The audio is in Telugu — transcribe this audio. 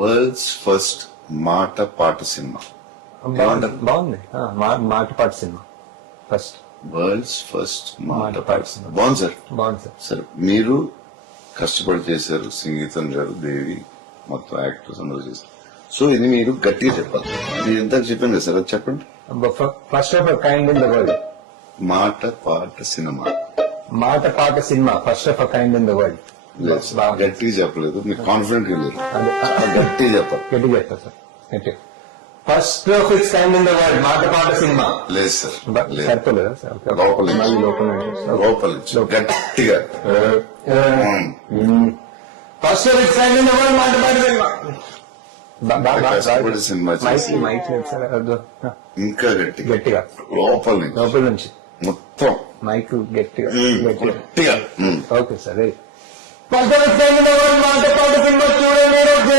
వరల్డ్స్ ఫస్ట్ మాట పాట సినిమా. బాగుంది. మాట పాట సినిమా ఫస్ట్. వరల్డ్స్ ఫస్ట్ మాట మాట పాట పాట సినిమా. సినిమా. బాగుంది సార్. బాగుంది సార్. సరే, మీరు కష్టపడి చేశారు, సంగీతం గారు, దేవి, మొత్తం యాక్టర్స్ అందరూ చేశారు. సో ఇది మీరు గట్టిగా చెప్పాలి. మీరు ఎంత చెప్పాను కదా సార్, అది చెప్పండి. First of kind in the world. మాట పాట సినిమా. మాట పాట cinema first of kind in the world. లేదు సార్, గట్టిగా చెప్పలేదు, మీరు కాన్ఫిడెంట్ గా లేరు. గట్టిగా చెప్పాలి. గట్టిగా చెప్తా సార్. గట్టి first of it's kind in the world మాట పాట సినిమా. లేదు సార్, లేదు. సరిపోలేదా సార్? లోపల నుంచి. మళ్ళీ లోపల నుంచి. లోపల నుంచి గట్టిగా. First of it's kind in the world మాట పాట సినిమా. కష్టపడి సినిమా చేసి మైక్ ఇంకా గట్టిగా గట్టిగా లోపల నుంచి లోపల నుంచి మొత్తం మైక్ గట్టిగా గట్టిగా. Okay sir. First of it's kind in the world మాట పాట సినిమా చూడండి.